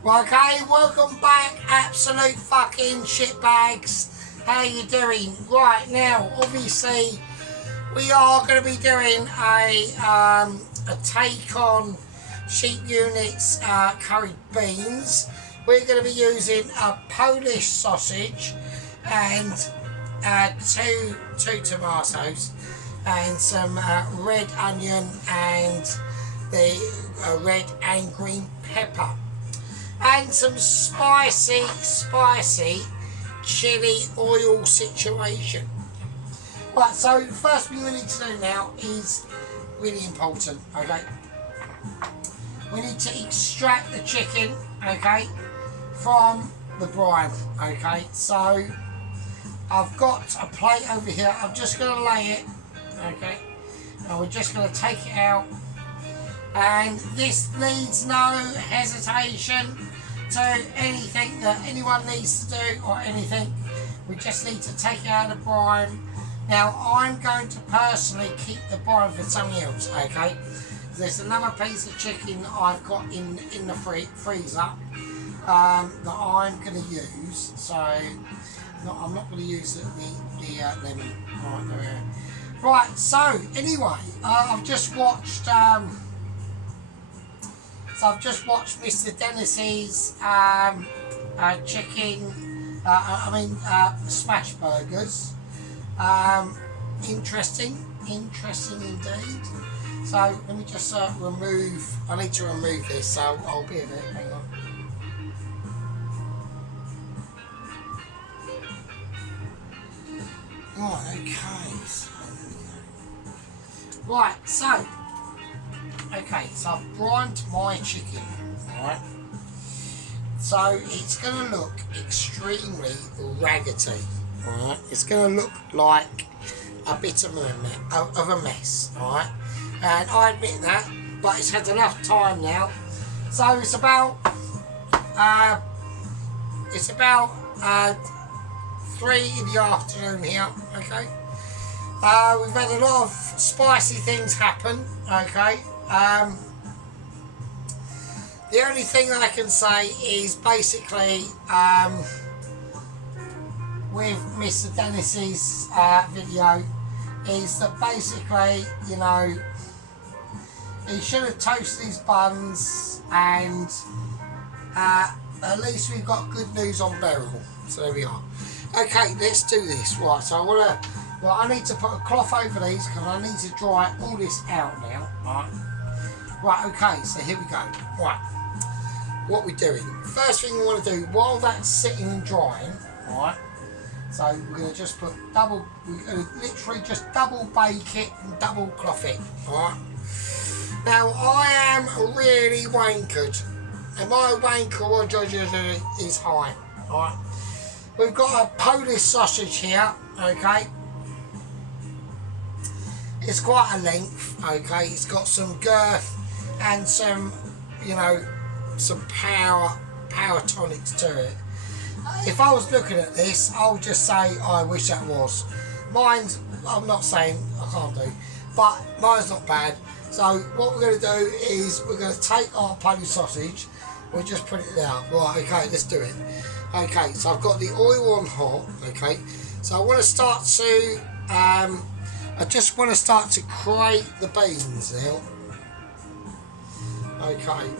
Well, okay, welcome back, absolute fucking shitbags. How you doing? Right now, obviously, we are going to be doing a take on sheep units curried beans. We're going to be using a Polish sausage and two tomatoes and some red onion and the red and green pepper and some spicy chili oil situation. Right, so the first thing we need to do now is really important, okay? We need to extract the chicken, okay, from the brine, okay? So I've got a plate over here. I'm just going to lay it, okay? And we're just going to take it out. And this needs no hesitation to anything that anyone needs to do or anything. We just need to take it out of the brine. Now I'm going to personally keep the brine for something else, okay? There's another piece of chicken that I've got in the freezer that I'm going to use. So I'm not going to use the lemon. Right, so anyway, I've just watched Mr. Dennis's chicken, smash burgers. Interesting indeed. So let me just remove. I need to remove this, so I'll be a bit. Hang on. Right, okay. So I've brined my chicken, alright? So it's going to look extremely raggedy, alright? It's going to look like a bit of a mess, alright? And I admit that, but it's had enough time now. So it's about 3 in the afternoon here, okay? We've had a lot of spicy things happen, okay? The only thing I can say is basically with Mr. Dennis's video is that basically, you know, he should have toasted his buns, and at least we've got good news on Beryl. So there we are. Okay, let's do this. Right, so I need to put a cloth over these because I need to dry all this out now. Right, okay, so here we go. Right, what we're doing. First thing we want to do while that's sitting and drying, right? So we're going to just we're going to literally just double bake it and double cloth it, alright? Now I am really wankered, and my wanker is high, alright? We've got a Polish sausage here, okay? It's quite a length, okay? It's got some girth and some, you know, some power tonics to it. If I was looking at this, I would just say I wish that was. Mine's, I'm not saying I can't do, but mine's not bad. So what we're going to do is we're going to take our Polish sausage, we'll just put it down. Right, okay, let's do it. Okay, so I've got the oil on hot, okay. So I want to start to, I just want to start to crate the beans now. Okay.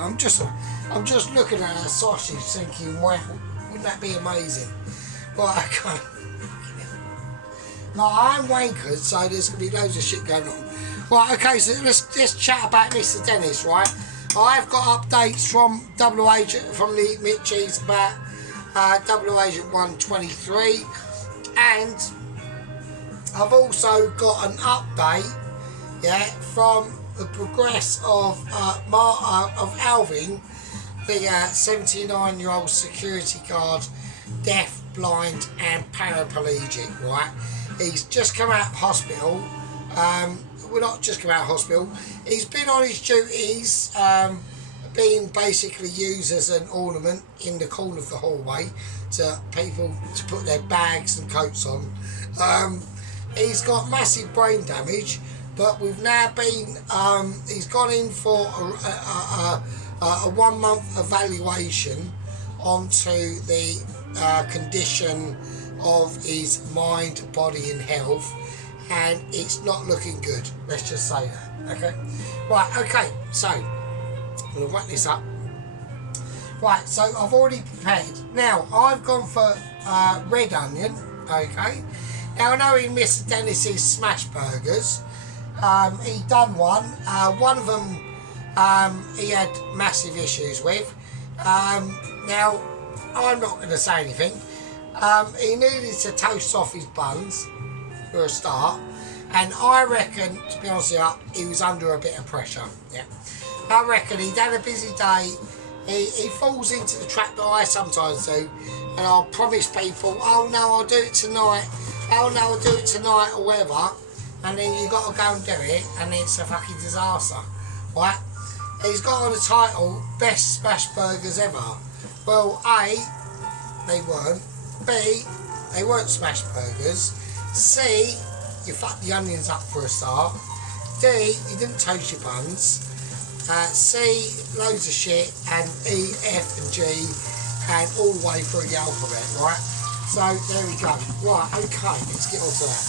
I'm just looking at that sausage thinking, wow, wouldn't that be amazing? Right, okay. Now I'm wankered, so there's going to be loads of shit going on. Right, okay, so let's chat about Mr. Dennis, right? I've got updates from Double Agent, from the Mitchies about Double Agent 123, and I've also got an update, yeah, from the progress of Alvin, the 79-year-old security guard, deaf, blind and paraplegic, right? He's just come out of hospital. Well, not just come out of hospital. He's been on his duties, being basically used as an ornament in the corner of the hallway to people to put their bags and coats on. He's got massive brain damage, but we've now been, he's gone in for a 1 month evaluation onto the condition of his mind, body and health, and it's not looking good, let's just say that. Okay, right, okay, so I'm going to wrap this up. Right, so I've already prepared. Now I've gone for red onion. Okay, now I know in Mr. Dennis's smash burgers, he done one. One of them he had massive issues with. Now I'm not going to say anything. He needed to toast off his buns for a start, and I reckon, to be honest with you, he was under a bit of pressure. Yeah, I reckon he'd had a busy day. He falls into the trap that I sometimes do, and I'll promise people, oh no, I'll do it tonight, oh no, I'll do it tonight, or whatever, and then you got to go and do it, and it's a fucking disaster, right? He's got on the title, Best Smash Burgers Ever. Well, A, they weren't. B, they weren't smash burgers. C, you fucked the onions up for a start. D, you didn't toast your buns. C, loads of shit, and E, F and G, and all the way through the alphabet, right? So there we go. Right, okay, let's get on to that.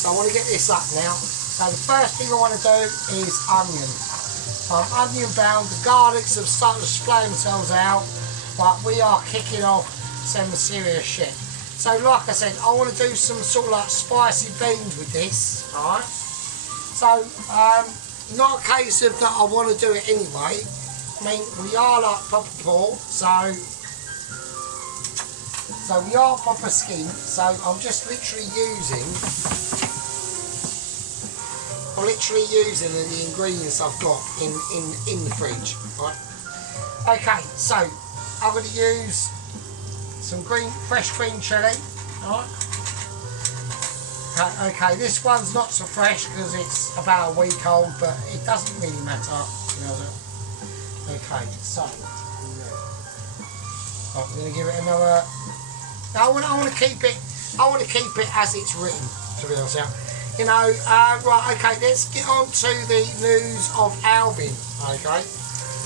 So I want to get this up now. So the first thing I want to do is onion. I'm onion bound, the garlics have started to splay themselves out, but we are kicking off some serious shit. So like I said, I want to do some sort of like spicy beans with this, alright? So, not a case of that I want to do it anyway. I mean, we are like proper poor, so we are proper skin, so I'm just literally using the ingredients I've got in the fridge, right? Okay, so I'm going to use some fresh green chilli, alright? Okay, this one's not so fresh because it's about a week old, but it doesn't really matter, you know. Okay, so I'm going to give it another. I want to keep it as it's written, to be honest. You know, right? Okay, let's get on to the news of Alvin. Okay,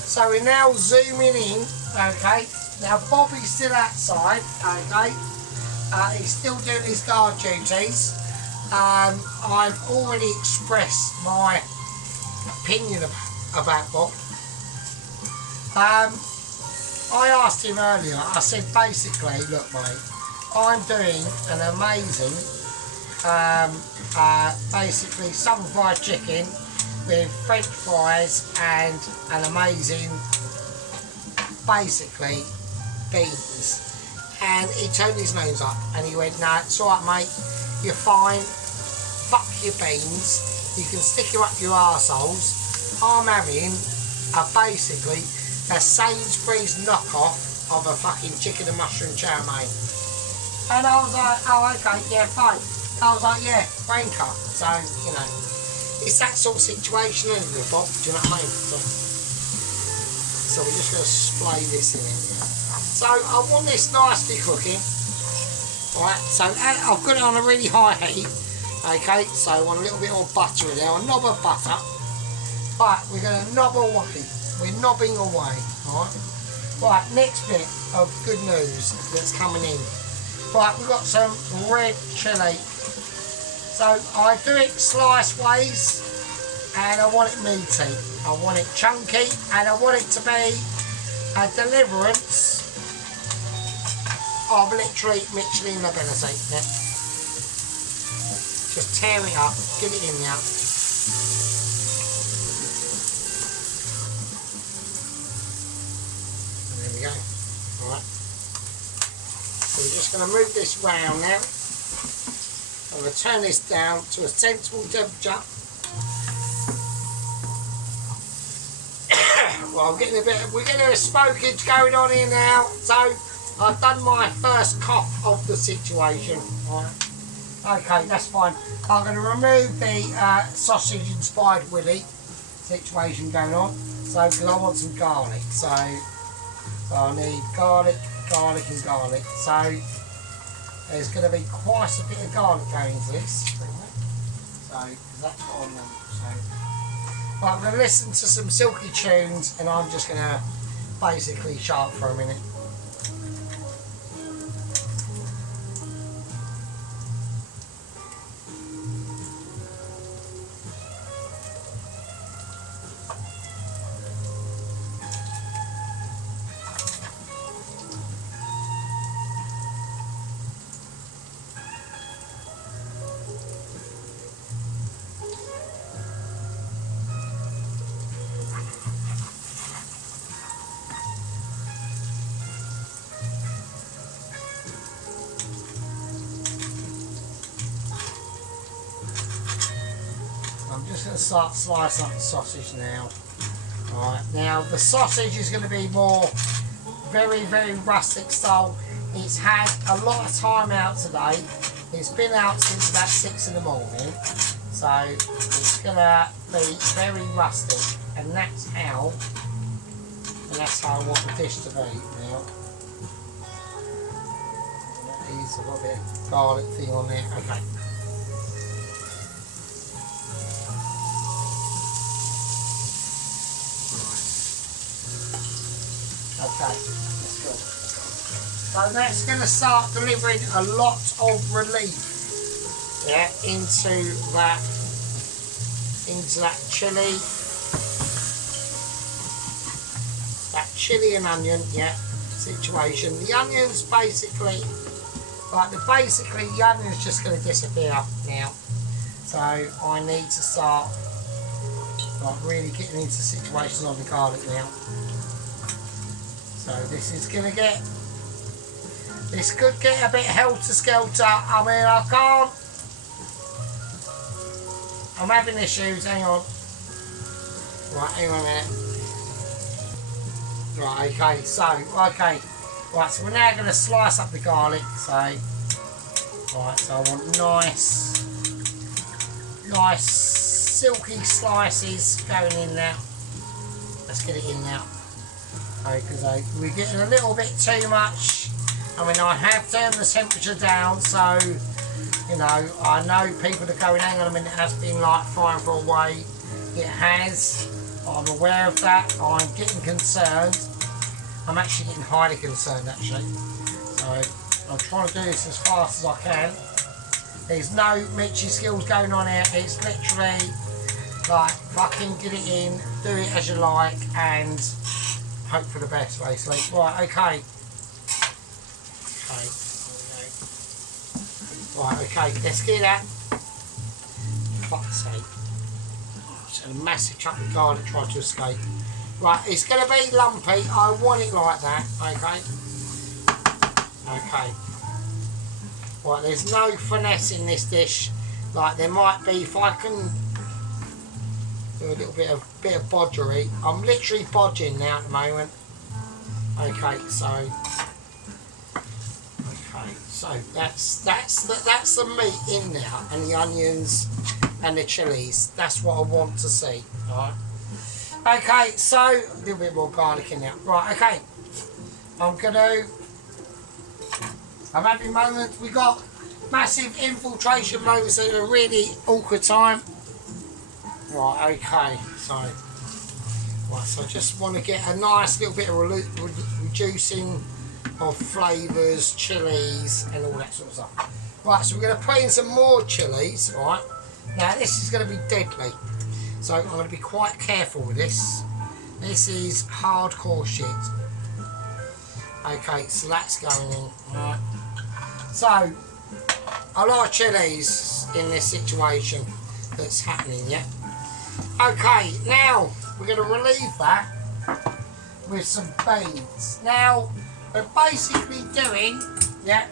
so we're now zooming in. Okay, now Bobby's still outside. Okay, he's still doing his guard duties. I've already expressed my opinion about Bob. I asked him earlier, I said basically, look mate, I'm doing an amazing, basically some fried chicken with French fries and an amazing, basically, beans. And he turned his nose up and he went, no, it's alright mate, you're fine. Fuck your beans, you can stick them up your arseholes. I'm having basically a Sainsbury's knockoff of a fucking chicken and mushroom chow mein. And I was like, oh okay, yeah, fine. I was like, yeah, wanker. So, you know, it's that sort of situation, isn't it, Bob? Do you know what I mean? So we're just going to splay this in here. So I want this nicely cooking. Alright, so I've got it on a really high heat. Okay, so I want a little bit more butter in there, a knob of butter. Right, we're going to knob away. We're knobbing away, alright? Right, next bit of good news that's coming in. Right, we've got some red chilli. So I do it slice ways, and I want it meaty. I want it chunky, and I want it to be a deliverance of literally Michelin ability. Yeah. Just tear it up, get it in there. And there we go. Alright. So we're just going to move this round now. I'm going to turn this down to a sensible temperature. Well, we're getting a smokage going on here now. So I've done my first cough of the situation. Alright. Okay, that's fine. I'm going to remove the sausage-inspired willy situation going on. So, because I want some garlic. So I need garlic, garlic and garlic. So there's going to be quite a bit of garlic going into this. So, because that's what I want. So, right, I'm going to listen to some Silky Tunes, and I'm just going to basically sharp for a minute. I'm just going to start slicing up the sausage now. Alright, now the sausage is going to be more very rustic style. It's had a lot of time out today. It's been out since about 6 in the morning. So it's going to be very rustic. And that's how I want the dish to be now. There's a little bit of garlic thing on there. Okay. Okay, let's go. So that's going to start delivering a lot of relief, yeah, into that chili and onion, yeah, situation. The onions basically, the onion's just going to disappear now. So I need to start really getting into situations on the garlic now. So this could get a bit helter-skelter. I mean, I can't. I'm having issues, hang on. Right, hang on a minute. Right, okay, so we're now going to slice up the garlic, so I want nice silky slices going in now. Let's get it in now. Because we're getting a little bit too much. I mean, I have turned the temperature down, so, you know, I know people are going, hang on a minute, it has been like frying for a way. It has. I'm aware of that. I'm getting concerned. I'm actually getting highly concerned, actually. So, I'm trying to do this as fast as I can. There's no Mitchy skills going on here. It's literally, like, fucking get it in, do it as you like, and hope for the best, basically. Right, okay. Right, okay, let's get that. Fuck's sake. Just a massive chunk of garlic tried to escape. Right, it's going to be lumpy. I want it like that, okay? Okay. Right, there's no finesse in this dish. Like, there might be, if I can do a little bit of bodgery. I'm literally bodging now at the moment. Okay, so that's the meat in there, and the onions and the chilies. That's what I want to see. Alright. Okay, so a little bit more garlic in there. Right, okay. I'm having moments. We got massive infiltration moments at a really awkward time. Right, okay, so I just want to get a nice little bit of reducing of flavours, chilies and all that sort of stuff. Right, so we're going to put in some more chilies, right? Now this is going to be deadly, so I'm going to be quite careful with this. This is hardcore shit. Okay, so that's going in, right? So, a lot of chilies in this situation that's happening, yeah? Okay, now we're going to relieve that with some beans. Now, we're basically doing, yeah,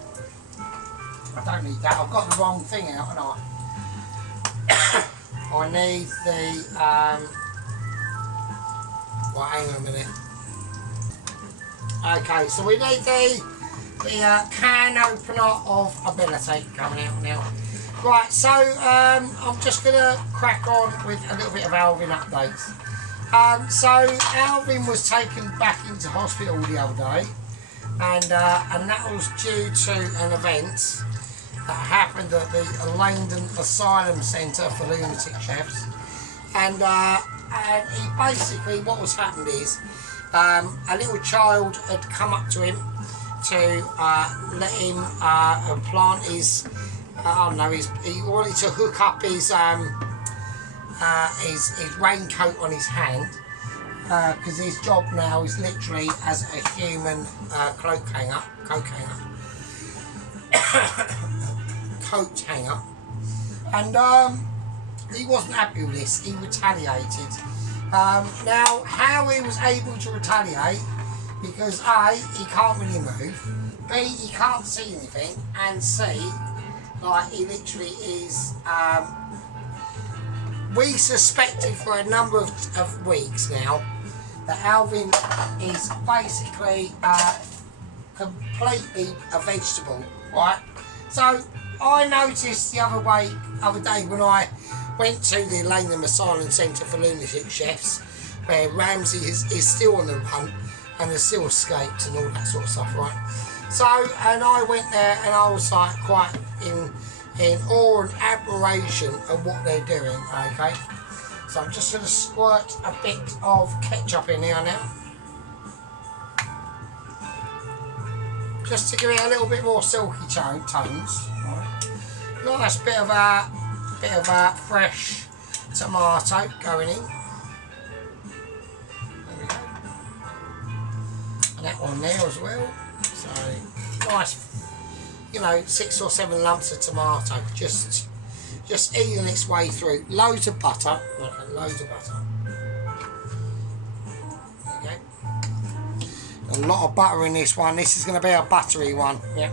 I don't need that, I've got the wrong thing out, haven't I? I need the, well, hang on a minute. Okay, so we need the can opener of ability coming out now. Right, so I'm just going to crack on with a little bit of Alvin updates. So Alvin was taken back into hospital the other day, and that was due to an event that happened at the Langdon Asylum Centre for Lunatic Chefs, and and he basically, what was happened is, a little child had come up to him to let him plant his, I don't know, he wanted to hook up his raincoat on his hand, because his job now is literally as a human coat hanger, and he wasn't happy with this. He retaliated. Now, how he was able to retaliate, because A, he can't really move, B, he can't see anything, and C, like, he literally is, we suspected for a number of weeks now that Alvin is basically completely a vegetable, right? So I noticed the other day when I went to the Laneham Asylum Centre for Lunatic Chefs, where Ramsay is still on the run and has still escaped and all that sort of stuff, right? So, and I went there and I was like quite in awe and admiration of what they're doing, okay? So I'm just going to squirt a bit of ketchup in here now, just to give it a little bit more silky tones. Right? Nice bit of a fresh tomato going in. There we go, and that one there as well. So nice, you know, 6 or 7 lumps of tomato, just eating its way through. Loads of butter, okay, loads of butter. There you go. A lot of butter in this one. This is going to be a buttery one, yeah.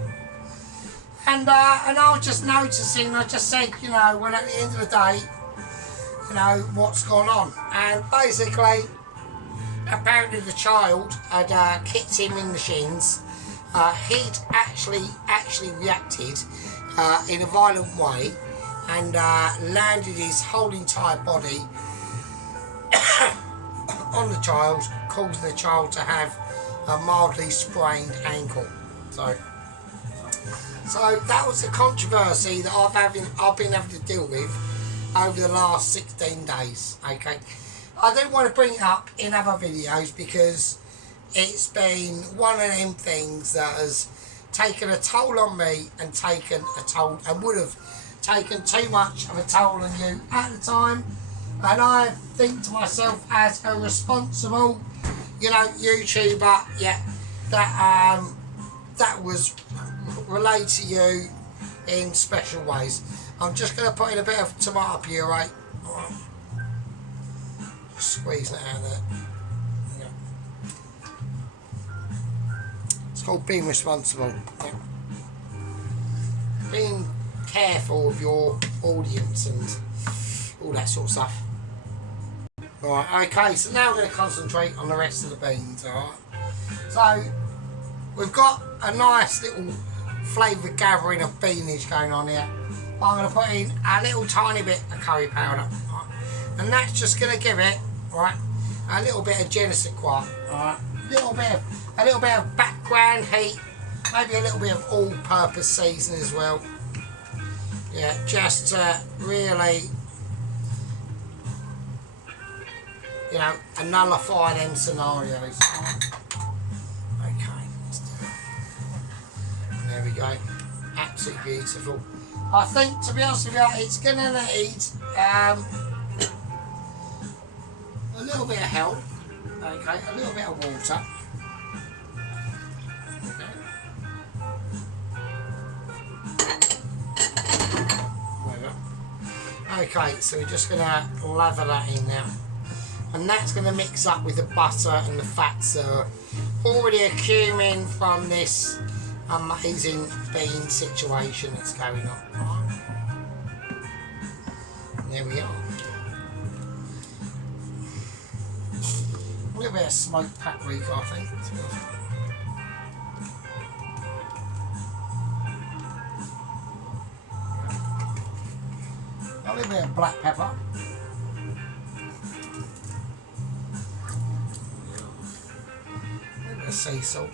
And I was just noticing, I just said, you know, when at the end of the day, you know, what's gone on. And basically, apparently the child had kicked him in the shins. He'd actually reacted in a violent way and landed his whole entire body on the child, causing the child to have a mildly sprained ankle. So that was the controversy that I've been having to deal with over the last 16 days. Okay, I don't want to bring it up in other videos because it's been one of them things that has taken a toll on me and taken a toll, and would have taken too much of a toll on you at the time. And I think to myself, as a responsible, you know, YouTuber, yeah, that was relayed to you in special ways. I'm just going to put in a bit of tomato puree. Alright. Just squeeze that out of there. It's called being responsible. Yeah. Being careful of your audience and all that sort of stuff. Right, okay, so now we're going to concentrate on the rest of the beans, alright? So, we've got a nice little flavour gathering of beanage going on here. I'm going to put in a little tiny bit of curry powder, right? And that's just going to give it, right, a little bit of je ne sais quoi, alright? A little bit of background heat, maybe a little bit of all-purpose seasoning as well. Yeah, just to really, you know, nullify them scenarios. Okay, let's do it. There we go. Absolutely beautiful. I think, to be honest with you, it's going to need a little bit of help. Okay, a little bit of water. Okay, so we're just going to lather that in now. And that's going to mix up with the butter and the fats that are already accumulating from this amazing bean situation that's going on. And there we are. A little bit of smoked paprika, I think. A little bit of black pepper. A little bit of sea salt.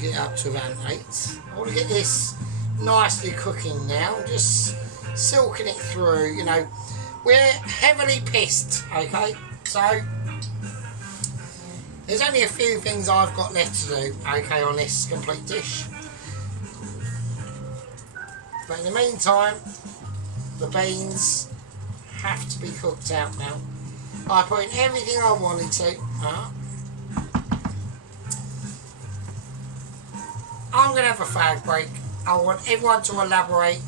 to get it up to around 8. I want to get this nicely cooking now, just silking it through, you know. We're heavily pissed, okay? So, there's only a few things I've got left to do, okay, on this complete dish. But in the meantime, the beans have to be cooked out now. I put in everything I wanted to. I'm going to have a fag break. I want everyone to elaborate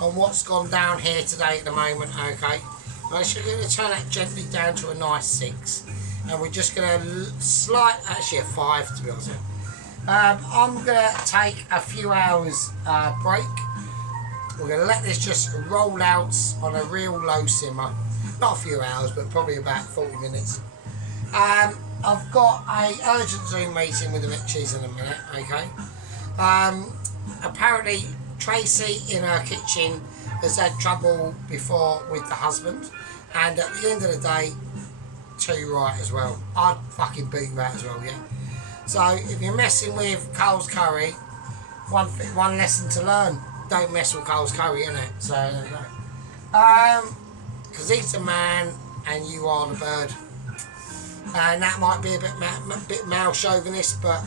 on what's gone down here today at the moment, okay? I'm actually going to turn that gently down to a nice 6. And we're just going to actually a 5 to be honest. I'm going to take a few hours break. We're going to let this just roll out on a real low simmer. Not a few hours, but probably about 40 minutes. I've got a urgent Zoom meeting with the Mitchies in a minute, okay? Apparently Tracy in her kitchen has had trouble before with the husband, and at the end of the day, too right as well. I'd fucking beat that as well, yeah. So if you're messing with Cole's curry, one lesson to learn: don't mess with Cole's curry, innit? So there you go. Because he's the man and you are the bird, and that might be a bit male chauvinist, but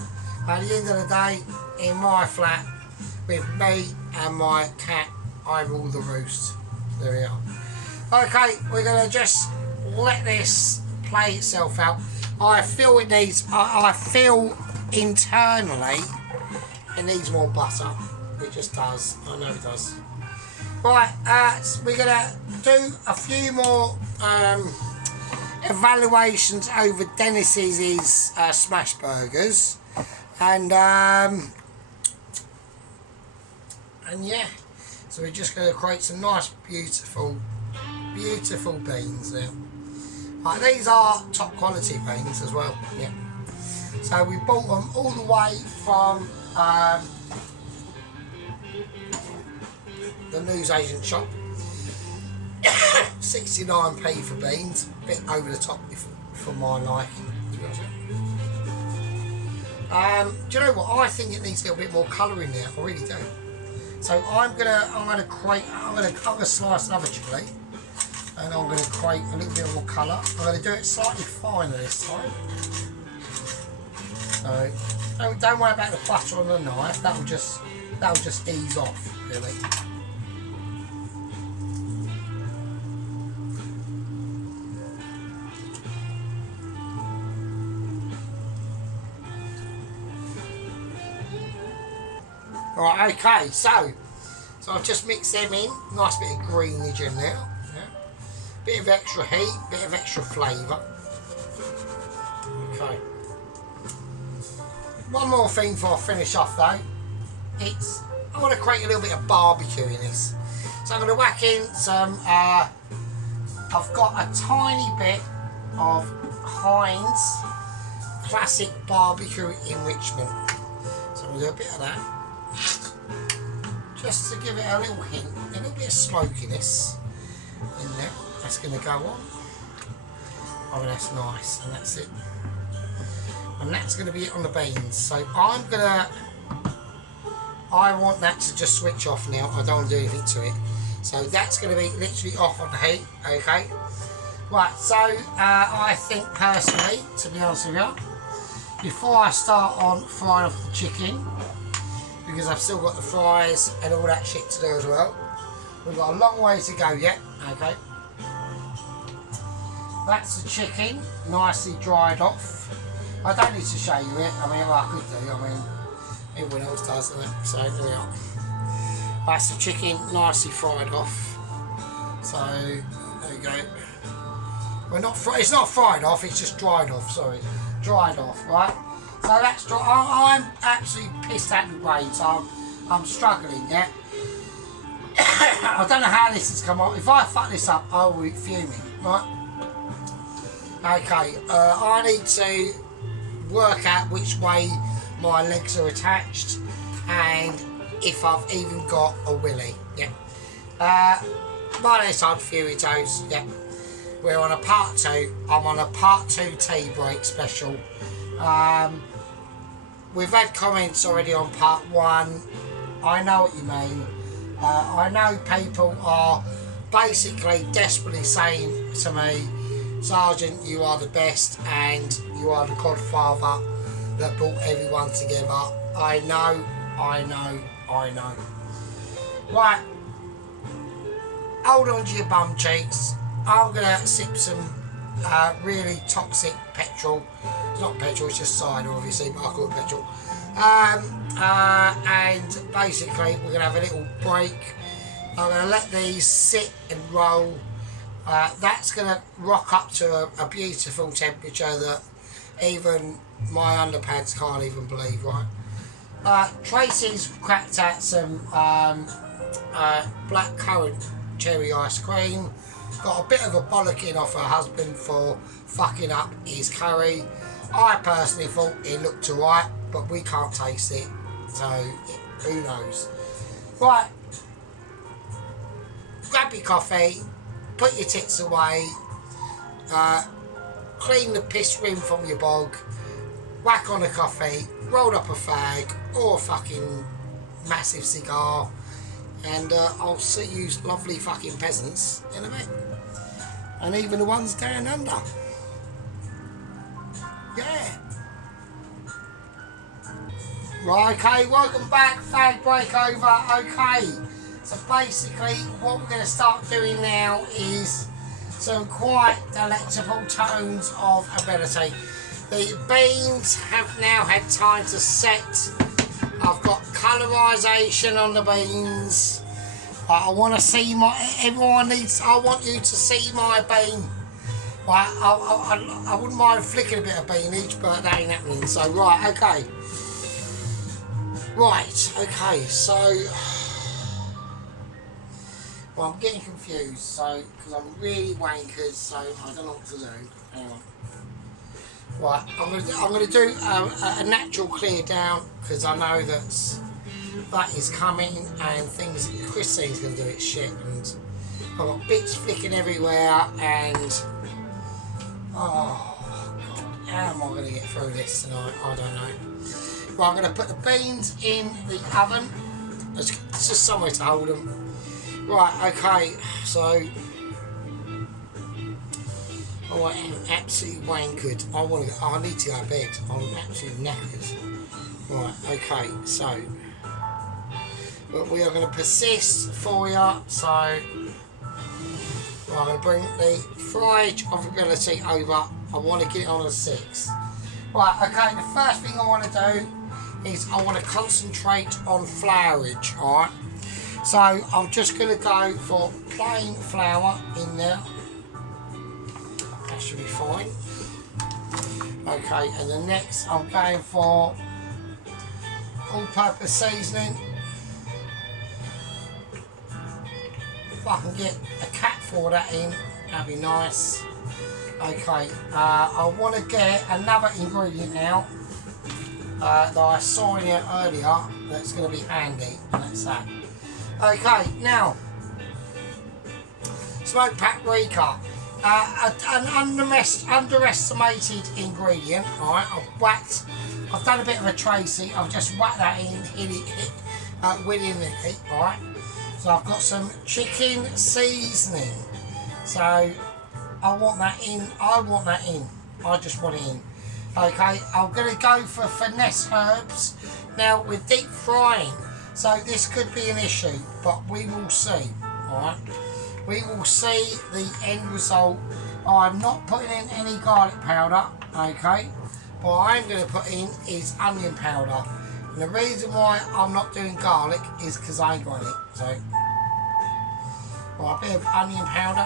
at the end of the day, in my flat with me and my cat, I rule the roost. There we are. Okay, we're gonna just let this play itself out. I feel it needs. I feel internally it needs more butter. It just does. I know it does. Right, so we're gonna do a few more evaluations over Dennis's smash burgers, and yeah, so we're just gonna create some nice, beautiful beans now. Right, these are top quality beans as well. Yeah. So we bought them all the way from the newsagent shop. 69p for beans, a bit over the top for my liking, to be honest. Do you know what? I think it needs a little bit more colour in there. I really do. So I'm gonna slice another chilli, and I'm gonna create a little bit more colour. I'm gonna do it slightly finer this time. So don't worry about the butter on the knife. That'll just ease off, really. Right, okay, so I've just mixed them in. Nice bit of greenage in there. Yeah. Bit of extra heat, bit of extra flavour. Okay. One more thing before I finish off though. I want to create a little bit of barbecue in this. So I'm going to whack in some, I've got a tiny bit of Heinz Classic Barbecue Enrichment. So I'm going to do a bit of that. Just to give it a little hint, a little bit of smokiness in there. That's going to go on. Oh, that's nice, and that's it. And that's going to be it on the beans. So I want that to just switch off now. I don't want to do anything to it. So that's going to be literally off on the heat. Okay. Right. So I think personally, to be honest with you, before I start on frying off the chicken, because I've still got the fries and all that shit to do as well. We've got a long way to go yet, okay. That's the chicken, nicely dried off. I don't need to show you it, I mean, well, I could do, I mean, everyone else does, doesn't it? So, there we are. That's the chicken, nicely fried off. So, there we go. Well, it's not fried off, it's just dried off, sorry. Dried off, right? So that's dry. I'm absolutely pissed at the brain, so I'm struggling, yeah? I don't know how this has come on. If I fuck this up, I will be fuming, right? Okay, I need to work out which way my legs are attached and if I've even got a willy, yeah? My name's Todd Fury Toes, yeah? We're on a part 2. I'm on a part 2 tea break special. we've had comments already on part 1. I know what you mean. I know people are basically desperately saying to me, Sergeant, you are the best and you are the godfather that brought everyone together. I know. Right, hold on to your bum cheeks. I'm going to sip some really toxic petrol. It's not petrol, it's just cider obviously, but I call it petrol. And basically we're going to have a little break. I'm going to let these sit and roll. That's going to rock up to a beautiful temperature that even my underpants can't even believe, right? Tracy's cracked out some black currant cherry ice cream. Got a bit of a bollocking off her husband for fucking up his curry. I personally thought it looked alright, but we can't taste it, so who knows. Right, grab your coffee, put your tits away, clean the piss rim from your bog, whack on a coffee, roll up a fag or a fucking massive cigar, and I'll see you lovely fucking peasants in a bit. And even the ones down under. Yeah. Right, okay, welcome back, fag break over. Okay, so basically what we're going to start doing now is some quite delectable tones of ability. The beans have now had time to set. I've got colorization on the beans. I want to see my, everyone needs, I want you to see my bean. Right, I wouldn't mind flicking a bit of beanage, but that ain't happening. So, right, okay. Right, okay, so, well, I'm getting confused, so, because I'm really wankered, so I don't know what to do. Hang on. Right, I'm gonna do a natural clear down, because I know that is coming, and things, Christine's gonna do its shit, and I've got bits flicking everywhere, and, oh, God, how am I gonna get through this tonight? I don't know. Right, I'm going to put the beans in the oven. It's just somewhere to hold them. Right, okay, so I am absolutely wankered. I need to go to bed. I'm absolutely knackered. Right, okay, so but we are going to persist for you. So I'm going to bring the fridge of ability over. I want to get it on a 6. Right, okay, the first thing I want to do is I want to concentrate on flourage, alright? So I'm just going to go for plain flour in there. That should be fine. Okay, and the next I'm going for all-purpose seasoning. If I can get a cap for that in, that'd be nice. Okay, I want to get another ingredient out that I saw in here earlier that's going to be handy, and that's that. Okay, now, smoked paprika, an underestimated ingredient, alright, I've done a bit of a Tracy, I've just whacked that in, within the heat, alright. So I've got some chicken seasoning, so I want that in, I just want it in. Okay, I'm going to go for finesse herbs. Now, we're deep frying, so this could be an issue, but we will see, alright? We will see the end result. I'm not putting in any garlic powder, okay? What I'm going to put in is onion powder. And the reason why I'm not doing garlic is because I ain't got it, so. Right, a bit of onion powder.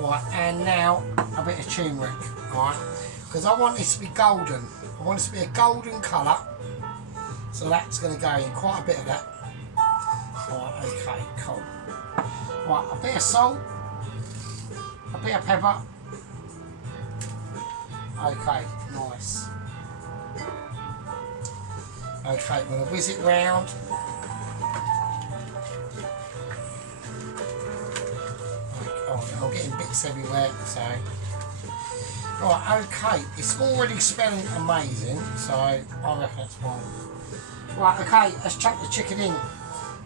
Right, and now a bit of turmeric, alright? Because I want this to be golden. I want this to be a golden colour. So that's going to go in quite a bit of that. Right, okay, cool. Right, a bit of salt. A bit of pepper. Okay, nice. Okay, I'm going to whiz it round. Oh, I'm getting bits everywhere, so. Right, okay, it's already smelling amazing, so I reckon that's fine. Right, okay, let's chuck the chicken in.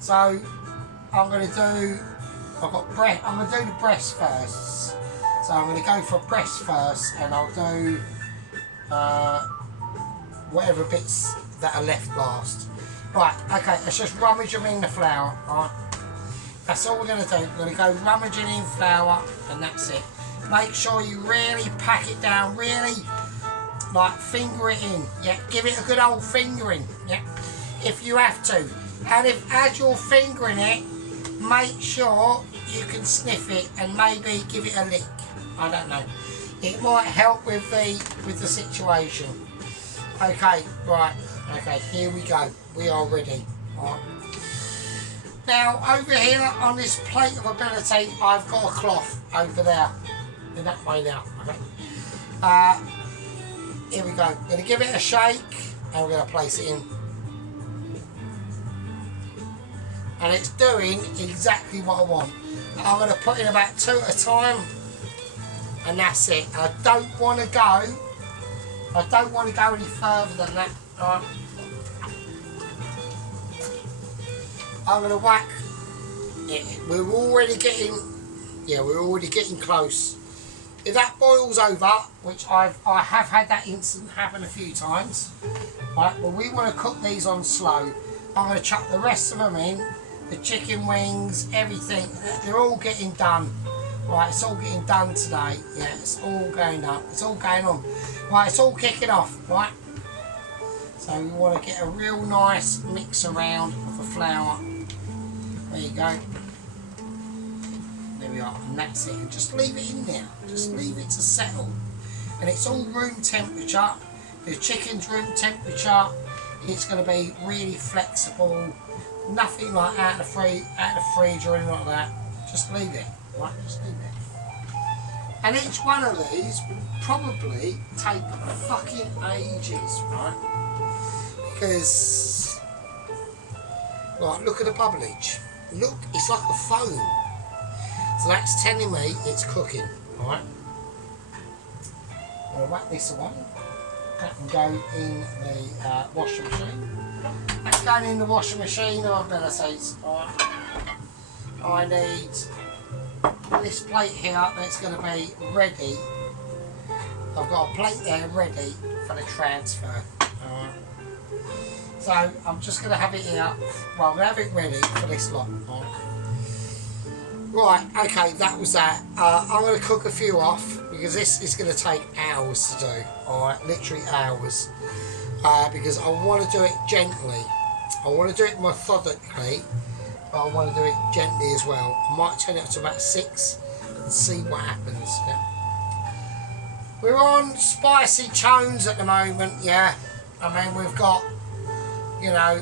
So I'm going to do, I'm going to do the breast first. So I'm going to go for breast first, and I'll do whatever bits that are left last. Right, okay, let's just rummage them in the flour, right? That's all we're going to do. We're going to go rummaging in flour, and that's it. Make sure you really pack it down, really like finger it in, yeah, give it a good old fingering, yeah, if you have to. And if as you're fingering it, make sure you can sniff it and maybe give it a lick. I don't know. It might help with the situation. Okay, right, okay, here we go. We are ready. Right. Now over here on this plate of ability, I've got a cloth over there. In that way now, okay. Here we go. I'm going to give it a shake and we're going to place it in. And it's doing exactly what I want. I'm going to put in about 2 at a time, and that's it. I don't want to go any further than that. Right. I'm going to whack. Yeah, we're already getting close. If that boils over, which I have had that incident happen a few times, right, well, we want to cook these on slow. I'm going to chuck the rest of them in, the chicken wings, everything, they're all getting done. Right, it's all getting done today. Yeah, it's all going up, it's all going on. Right, it's all kicking off, right? So we want to get a real nice mix around of the flour. There you go. There we are, and that's it. And just leave it in there. Just leave it to settle. And it's all room temperature. The chicken's room temperature. It's going to be really flexible. Nothing like out of the fridge or anything like that. Just leave it. Right, just leave it. And each one of these will probably take fucking ages, right? Because, right, look at the bubblage. Look, it's like a foam. So that's telling me it's cooking, alright? I'm going to whack this away. That can go in the washing machine. That's going in the washing machine, or abilities, alright? I need this plate here that's going to be ready. I've got a plate there ready for the transfer, alright? So I'm just going to have it here. Well, I'm going to have it ready for this lot, alright? Right, okay, that was that. I'm going to cook a few off because this is going to take hours to do. Alright, literally hours. Because I want to do it gently. I want to do it methodically, but I want to do it gently as well. I might turn it up to about 6 and see what happens. Yeah. We're on spicy chones at the moment, yeah. I mean, we've got, you know,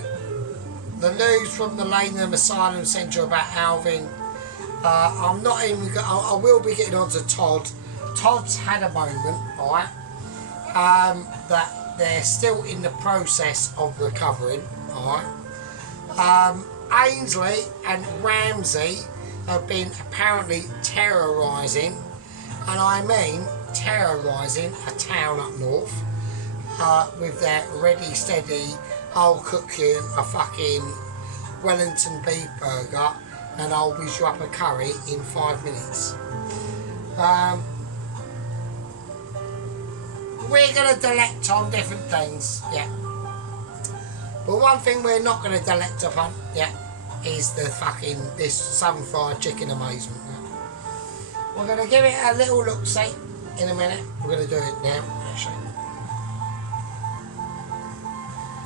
the news from the Laneham Asylum Centre about Alvin. I'm not even. I will be getting on to Todd. Todd's had a moment, alright, that they're still in the process of recovering, alright. Ainsley and Ramsey have been apparently terrorising, and I mean terrorising, a town up north with their ready, steady, I'll cook you a fucking Wellington beef burger and I'll whiz you up a curry in 5 minutes. We're going to delect on different things, yeah. But one thing we're not going to delect upon, yeah, is the fucking, this Southern Fried Chicken amazement. Yeah. We're going to give it a little look-see in a minute. We're going to do it now, actually.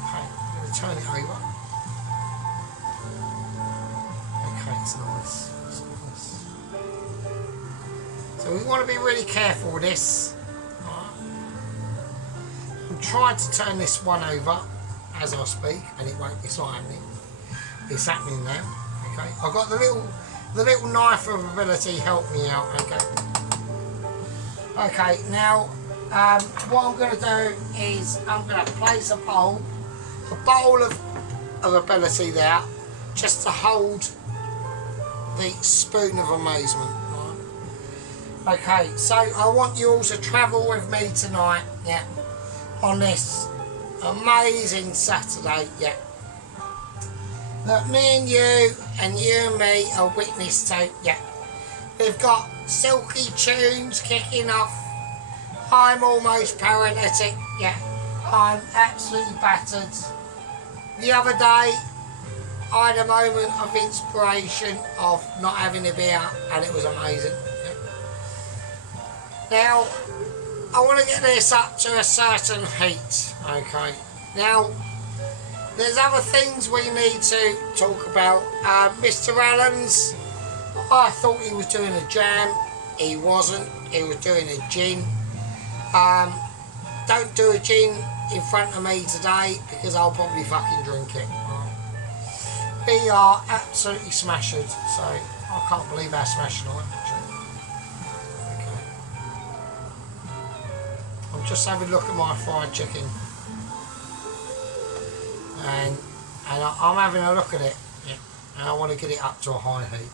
Okay, I'm going to turn it over. Okay, it's nice. It's nice. So we want to be really careful with this. I'm trying to turn this one over as I speak, and it won't. It's not happening. It's happening now. Okay, I've got the little knife of ability help me out. Okay. Okay. Now, what I'm going to do is I'm going to place a bowl of ability there, just to hold the spoon of amazement. Right? Okay, so I want you all to travel with me tonight, yeah, on this amazing Saturday, yeah. That me and you and me are witness to, yeah. We've got silky tunes kicking off. I'm almost paralytic, yeah. I'm absolutely battered. The other day, I had a moment of inspiration of not having a beer, and it was amazing. Now, I want to get this up to a certain heat, okay? Now, there's other things we need to talk about. Mr. Allen's, I thought he was doing a jam. He wasn't. He was doing a gin. Don't do a gin in front of me today because I'll probably fucking drink it. We are absolutely smashed, so I can't believe how smashed I am actually. Okay. I'm just having a look at my fried chicken. And I'm having a look at it, yeah, and I want to get it up to a high heat.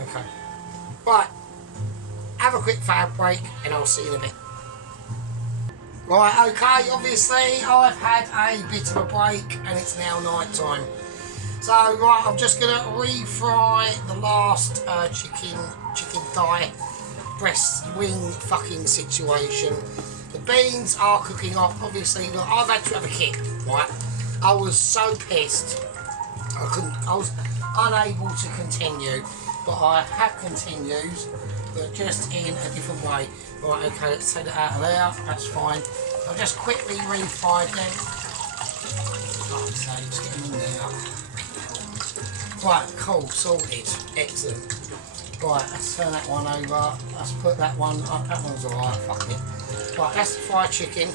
Okay. Right, have a quick fab break and I'll see you in a bit. Right, okay, obviously I've had a bit of a break and it's now night time. So, right, I'm just going to refry the last chicken thigh, breast wing fucking situation. The beans are cooking off, obviously. Look, I've had to have a kick, right? I was so pissed. I was unable to continue, but I have continued, but just in a different way. Right, okay, let's take it out of there, that's fine. I'll just quickly refry them. Like I say, just get them in there. Right, cool, sorted, excellent. Right, let's turn that one over. Let's put that one up. That one's alright, fuck it. Right, that's the fried chicken.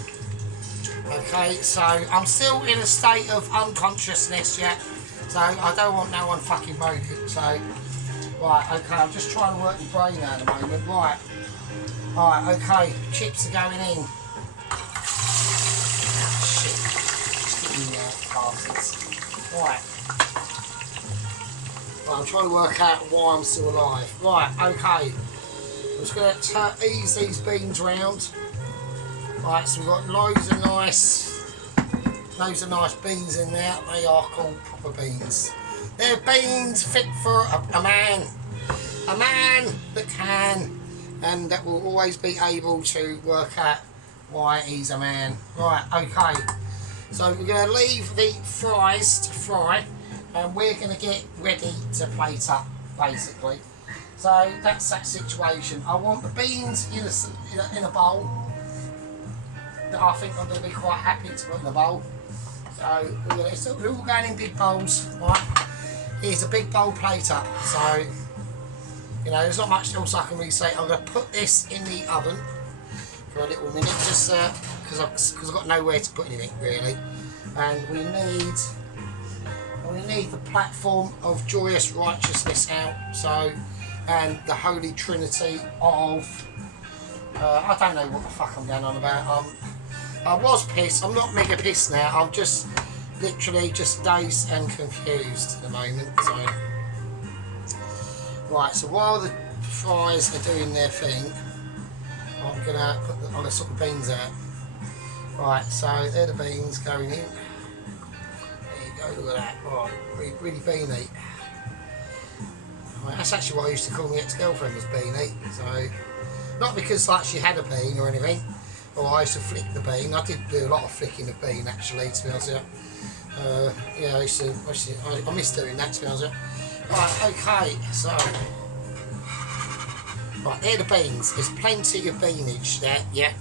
Okay, so I'm still in a state of unconsciousness yet. So I don't want no one fucking broken. So, right, okay, I'm just trying to work the brain out at the moment. Right. Right, okay, chips are going in. Shit. Just get in there, bastards. Right. Right, I'm trying to work out why I'm still alive. Right, okay. I'm just going to ease these beans round. Right, so we've got loads of nice beans in there. They are called proper beans. They're beans fit for a man. A man that can, and that will always be able to work out why he's a man. Right, okay. So we're going to leave the fries to fry. And we're going to get ready to plate up, basically. So that's that situation. I want the beans in a bowl that I think I'm going to be quite happy to put in a bowl. So we're all going in big bowls, right? Here's a big bowl plate up. So, you know, there's not much else I can really say. I'm going to put this in the oven for a little minute, just because I've got nowhere to put anything really. And we need the platform of joyous righteousness out, so, and the holy trinity of, I don't know what the fuck I'm going on about. I was pissed, I'm not mega pissed now, I'm just literally just dazed and confused at the moment, so. Right, so while the fries are doing their thing, I'm going to put the, sort the beans out. Right, so they're the beans going in. Look at that, right, really beanie. Right, that's actually what I used to call my ex-girlfriend, was beanie. So, not because like she had a bean or anything, or I used to flick the bean. I did do a lot of flicking of bean actually, to be honest with you. Yeah, I miss doing that, to be honest with you. Right, okay, so, right, they're the beans. There's plenty of beanage there, yeah.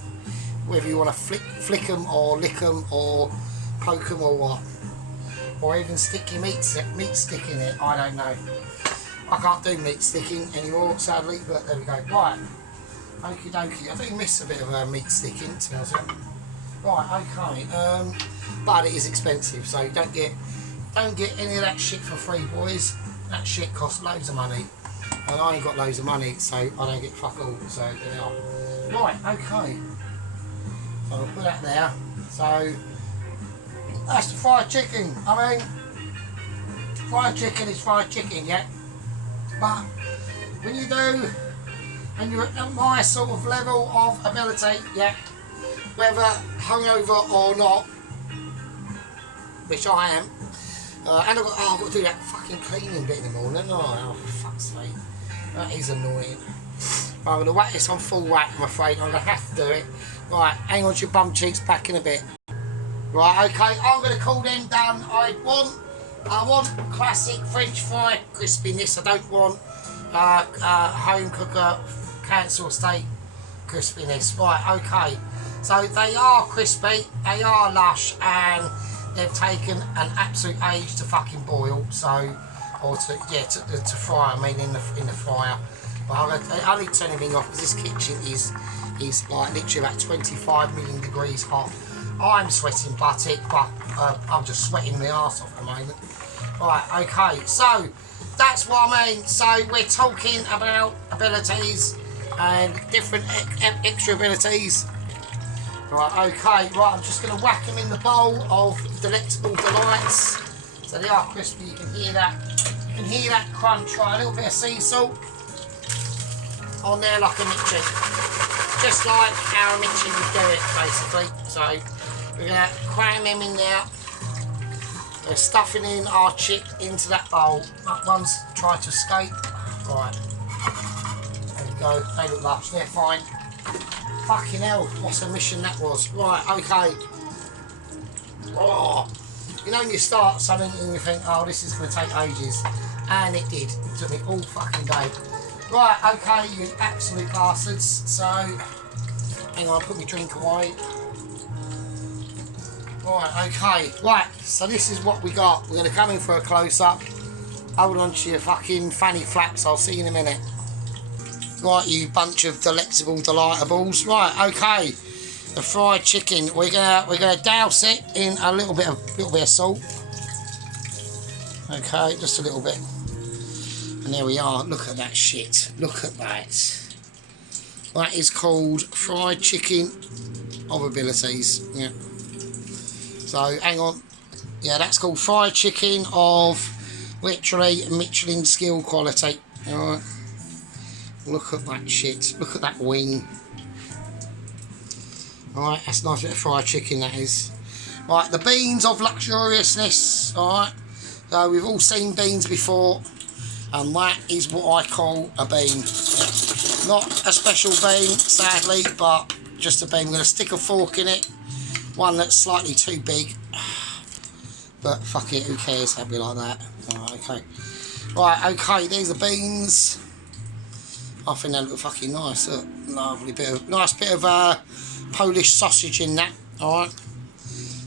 Whether you want to flick them or lick them or poke them or what. Or even stick your meat stick in it, I don't know. I can't do meat sticking anymore, sadly, but there we go. Right, okie dokie. I do miss a bit of meat sticking, to be honest with you. Right, okay. But it is expensive, so don't get any of that shit for free, boys. That shit costs loads of money, and I ain't got loads of money, so I don't get fuck all. So there we are. Right, okay. So we'll put that there. So. That's the fried chicken. I mean, fried chicken is fried chicken, yeah? But when you do and you're at my sort of level of ability, yeah, whether hungover or not, which I am, and I've got to do that fucking cleaning bit in the morning. Oh, for fuck's sake, that is annoying. Right, I'm going to whack this on full whack, I'm afraid. I'm going to have to do it. Right, hang on to your bum cheeks, back in a bit. Right, okay, I'm going to call them done. I want classic French fry crispiness. I don't want home cooker council estate crispiness. Right, okay. So they are crispy, they are lush, and they've taken an absolute age to fucking boil. So, or to fry. I mean, in the fryer. But I need to turn everything off because this kitchen is like literally about 25 million degrees hot. I'm sweating buttock, but I'm just sweating my arse off at the moment. Right, okay, so that's what I mean. So we're talking about abilities and different extra abilities. Right, okay, right, I'm just going to whack them in the bowl of Delectable Delights. So they are crispy, you can hear that. You can hear that crunch, right, a little bit of sea salt on there like a Mitchin. Just like how a Mitchin would do it, basically. So we're going to cram them in there. We're stuffing in our chip into that bowl. That one's tried to escape. Right. There we go. They look lush. They're fine. Fucking hell. What a mission that was. Right, okay. Oh. You know when you start something and you think, oh, this is going to take ages. And it did. It took me all fucking day. Right, okay, you absolute bastards. So, hang on, put my drink away. Right, okay, right, so this is what we got. We're going to come in for a close-up. Hold on to your fucking fanny flaps, I'll see you in a minute. Right, you bunch of delectable delitables. Right, okay, the fried chicken. We're gonna douse it in a little bit of salt. Okay, just a little bit. And there we are. Look at that shit. Look at that. That is called fried chicken of abilities. Yeah. So, hang on. Yeah, that's called fried chicken of literally Michelin skill quality. Alright. Look at that shit. Look at that wing. Alright, that's a nice bit of fried chicken, that is. Right, the beans of luxuriousness. Alright. So, we've all seen beans before. And that is what I call a bean. Not a special bean, sadly, but just a bean. I'm going to stick a fork in it. One that's slightly too big, but fuck it, who cares, that'll be like that. Alright, okay. Right, okay, there's the beans. I think they look fucking nice. Look, lovely nice bit of Polish sausage in that. Alright.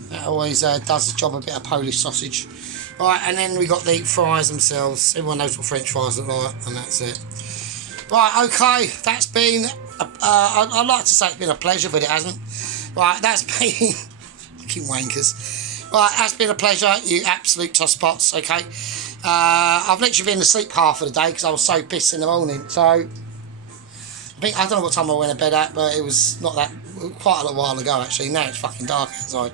That always does the job, a bit of Polish sausage. Right, and then we got the fries themselves. Everyone knows what French fries look like, and that's it. Right, okay, that's been, I'd like to say it's been a pleasure, but it hasn't. Right, that's been, fucking wankers. Right, that's been a pleasure, you absolute tosspots, okay. I've literally been asleep half of the day because I was so pissed in the morning. So, I don't know what time I went to bed at, but it was not that, quite a little while ago actually. Now it's fucking dark outside.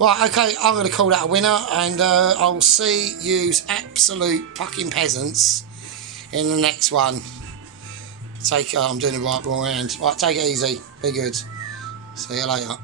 Right, okay, I'm going to call that a winner, and I'll see you absolute fucking peasants in the next one. I'm doing the right wrong hand. Right, take it easy, be good. See you later.